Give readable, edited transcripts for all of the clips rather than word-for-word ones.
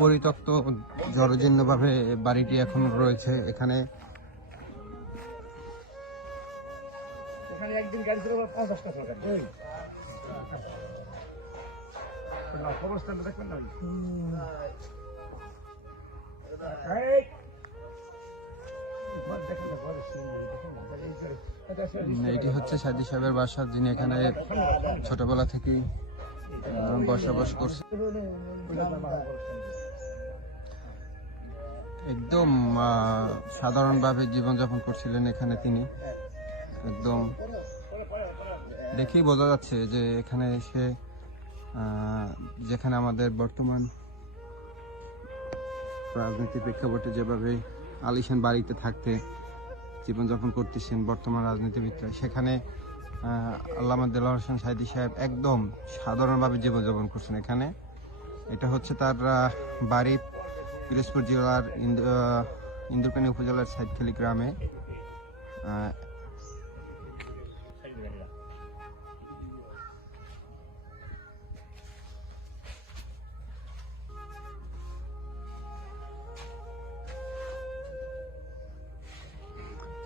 পরিত্যক্ত জরাজীর্ণভাবে বাড়িটি এখন রয়েছে। এখানে একদিন গাড়ি ছিল 50টা সরকার অবস্থানটা দেখবেন না। এটি হচ্ছে সাইদি সাহেবের বাসা, যিনি এখানে ছোটবেলা থেকেই বসবাস করছেন। একদম সাধারণভাবে জীবনযাপন করছিলেন এখানে তিনি। একদম দেখেই বোঝা যাচ্ছে যে এখানে এসে যেখানে আমাদের বর্তমান রাজনীতির প্রেক্ষাপটে যেভাবে আলিশান বাড়িতে থাকতে জীবনযাপন করতেছেন বর্তমান রাজনীতিবিদরা, সেখানে আল্লামা দেলোয়ার হোসেন সাইদি সাহেব একদম সাধারণভাবে জীবনযাপন করছেন এখানে। এটা হচ্ছে তার বাড়ি পিরোজপুর জেলার ইন্দুরকানী উপজেলার সাইদখালী গ্রামে।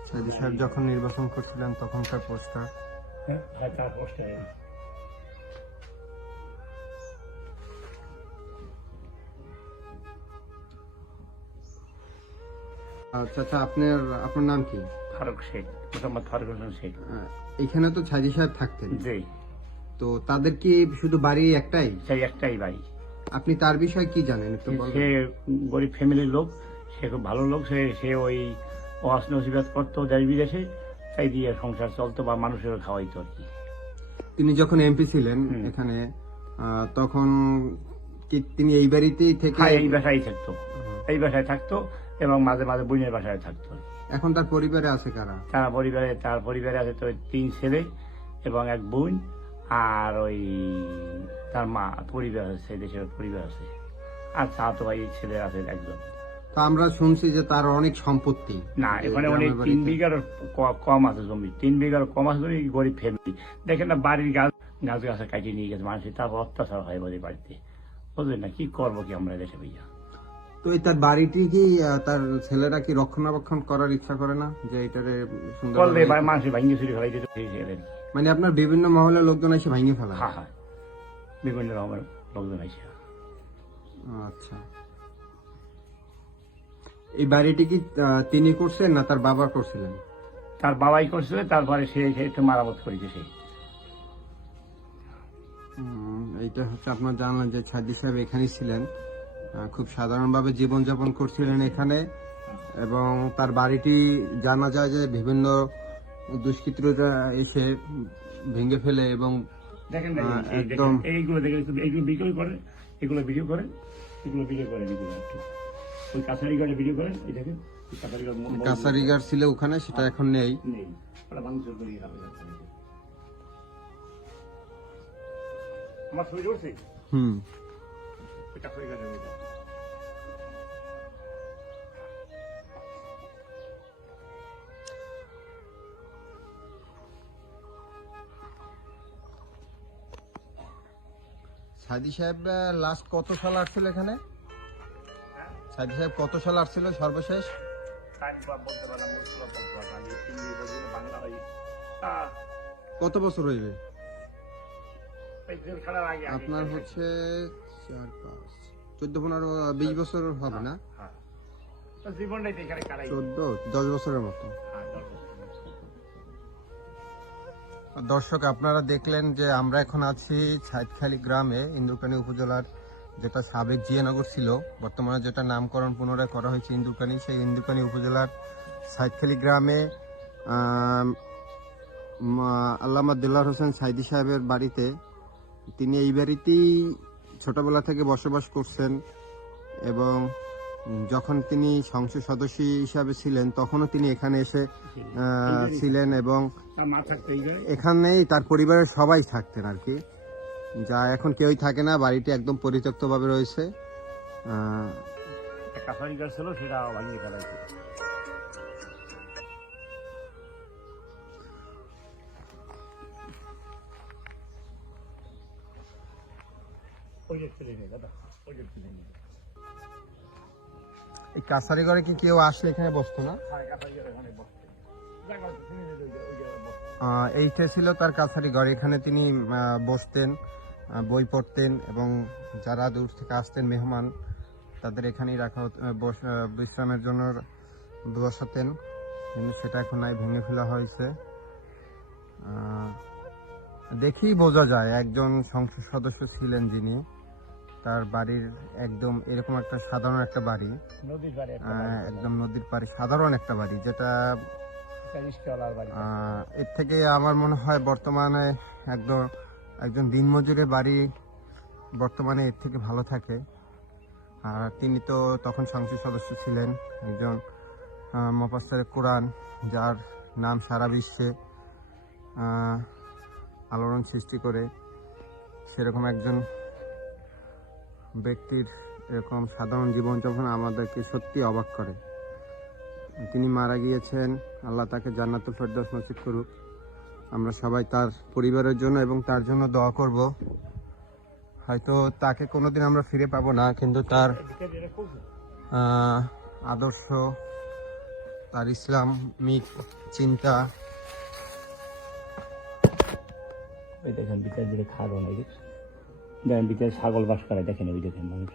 সাইদি সাহেব যখন নির্বাচন করছিলেন তখনকার পোস্টার। আচ্ছা, আপনার নাম কি? ফারুক শেখ, মোহাম্মদ ফারুক হোসেন শেখ। এখানে তো সাইদি সাহেব থাকতেন। জি। তো তাদের কি শুধু বাড়ি একটাই? সেই একটাই বাড়ি। আপনি তার বিষয়ে কি জানেন একটু বলুন। সে গরিব ফ্যামিলির লোক, সে খুব ভালো লোক। সে ওই ওয়াজ নসিহত করতো দেশ বিদেশে, তাই দিয়ে সংসার চলতো বা মানুষের খাওয়াইতো আর কি। তিনি যখন এমপি ছিলেন এখানে, তখন কি তিনি এই বাড়িতেই থেকে? এই বাসায় থাকতো, এই বাসায় থাকতো এবং মাঝে মাঝে বোনের বাসায় থাকতো। এখন তার পরিবারে আছে কারা? তার পরিবারে আছে তো 3 ছেলে এবং 1 বোন, আর ওই তার মা পরিবার আছে, দেশের পরিবার আছে, আর চাচাতো ভাই ছেলে আছে 1জন। তো আমরা শুনছি যে তার অনেক সম্পত্তি। না, এখানে অনেক 3 বিঘার কম আছে জমি, 3 বিঘার কম আছে জমি। গরিব ফ্যামিলি, দেখেন না বাড়ির গাছ গাছে কাটিয়ে নিয়ে গেছে মানুষের, তারপর অত্যাচার হয় বলে বাড়িতে, বুঝলেন না? কি করবো কি আমরা দেশে ভাইয়া। তো তার বাড়িটি কি তার ছেলেরা কি রক্ষণাবেক্ষণ করার ইচ্ছা করে না, যে এটারে সুন্দর মানুষের ভাঙ্গি চুরি ফেলাই দিতে? মানে আপনার বিভিন্ন মহলের লোকজন এসে ভাঙে ফেলা? হ্যাঁ হ্যাঁ, বিভিন্ন রকমের লোকজন এসে। আচ্ছা, এই বাড়িটি কি তিনি করছেন না তার বাবা করছিলেন? তার বাবাই করছিল, তারপরে সে একটু মারামত করেছে সে। এইটা হচ্ছে আপনার জানলেন যে সাইদি সাহেব এখানেই ছিলেন, খুব সাধারণভাবে জীবনযাপন করছিলেন এখানে, এবং তার বাড়িটি জানা যায় যে বিভিন্ন দুষ্কৃতীরা এসে ভেঙে ফেলে এবং একদম এইগুলো দেখে এইগুলো বিক্রি করেন, এগুলো ভিডিও করেন, এগুলো ভিডিও করেন, এগুলো একটু ওই কাছারি গাড়ি ভিডিও করেন। এই দেখেন কাছারি গাড় ছিল ওখানে, সেটা এখন নেই। আমার ছবি করছে। সাইদি সাহেব লাস্ট কত সাল আসছিল এখানে? সাইদি সাহেব কত সাল আসছিল সর্বশেষ? কত বছর হইবে? আপনার হচ্ছে 4, 5, 14, 15, 20 বছর হবে না? 14, 10 বছরের মতো। দর্শক, আপনারা দেখলেন যে আমরা এখন আছি সাইদখালী গ্রামে, ইন্দুরকানী উপজেলার, যেটা সাবেক জিয়ানগর ছিল, বর্তমানে যেটা নামকরণ পুনরায় করা হয়েছে ইন্দুরকানী। সেই ইন্দুরকানী উপজেলার সাইদখালী গ্রামে আল্লামা দেলোয়ার হোসেন সাইদি সাহেবের বাড়িতে। তিনি এই বাড়িতেই ছোটবেলা থেকে বসবাস করছেন, এবং যখন তিনি সংসদ সদস্য হিসাবে ছিলেন তখনও তিনি এখানে এসে ছিলেন, এবং এখানেই তার পরিবারের সবাই থাকতেন আর কি, যা এখন কেউই থাকে না। বাড়িটি একদম পরিত্যক্তভাবে রয়েছে। ওই যে ছেলে নেই দাদা, ওই যে ছেলে নেই। এই কাছারি ঘরে কি কেউ আসলে এখানে বসতো না? এইটা ছিল তার কাছারি ঘর। এখানে তিনি বসতেন, বই পড়তেন এবং যারা দূর থেকে আসতেন মেহমান তাদের এখানেই রাখা বিশ্রামের জন্য বসাতেন, কিন্তু সেটা এখন নাই, ভেঙে ফেলা হয়েছে। দেখেই বোঝা যায় একজন সংসদ সদস্য ছিলেন যিনি, তার বাড়ির একদম এরকম একটা সাধারণ একটা বাড়ি, একদম নদীর পাড়ে সাধারণ একটা বাড়ি, যেটা এর থেকে আমার মনে হয় বর্তমানে একজন দিনমজুরের বাড়ি বর্তমানে এর থেকে ভালো থাকে। আর তিনি তো তখন সংসদ সদস্য ছিলেন, একজন মুফাসসিরে কোরআন, যার নাম সারা বিশ্বে আলোড়ন সৃষ্টি করে। সেরকম একজন ব্যক্তির এরকম সাধারণ জীবনযাপন আমাদেরকে সত্যি অবাক করে। তিনি মারা গিয়েছেন, আল্লাহ তাকে জান্নাতুল ফেরদৌস নসিব করুক। আমরা সবাই তার পরিবারের জন্য এবং তার জন্য দোয়া করব। হয়তো তাকে কোনোদিন আমরা ফিরে পাবো না, কিন্তু তার আদর্শ, তার ইসলামিক চিন্তা, দেখেন বিচার দিলে খাওয়া নাকি দেখেন বিচার ছাগল বাস করে, দেখেন ওই দেখেন মানুষ,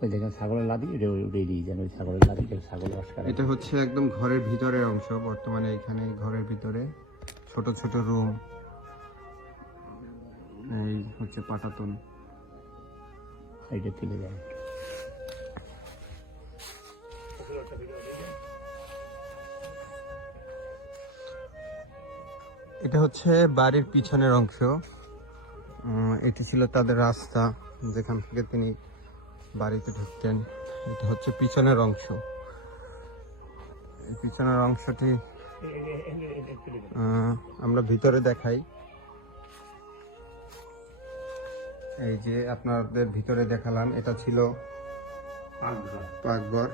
ওই দেখেন ছাগলের লাদি উড়ে দিয়ে যান, ওই ছাগলের লাদি ছাগল বাস করে। এটা হচ্ছে একদম ঘরের ভিতরের অংশ। বর্তমানে এখানে ঘরের ভিতরে ছোট ছোট রুম, এই হচ্ছে পাটাতন, এইটা তুলে যান। এটা হচ্ছে বাড়ির পিছনের অংশ। এটি ছিল তাদের রাস্তা, যেখান থেকে তিনি বাড়িতে ঢুকতেন। এটা হচ্ছে পিছনের অংশ। এই পিছনের অংশটি আমরা ভিতরে দেখাই। এই যে আপনাদের ভিতরে দেখালাম, এটা ছিল পাকঘর।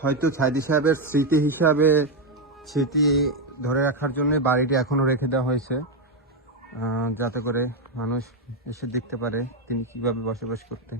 হয়তো সাইদি সাহেবের স্মৃতি ধরে রাখার জন্য বাড়িটি এখনো রেখে দেওয়া হয়েছে, যাতে করে মানুষ এসে দেখতে পারে তিনি কিভাবে বসবাস করতেন।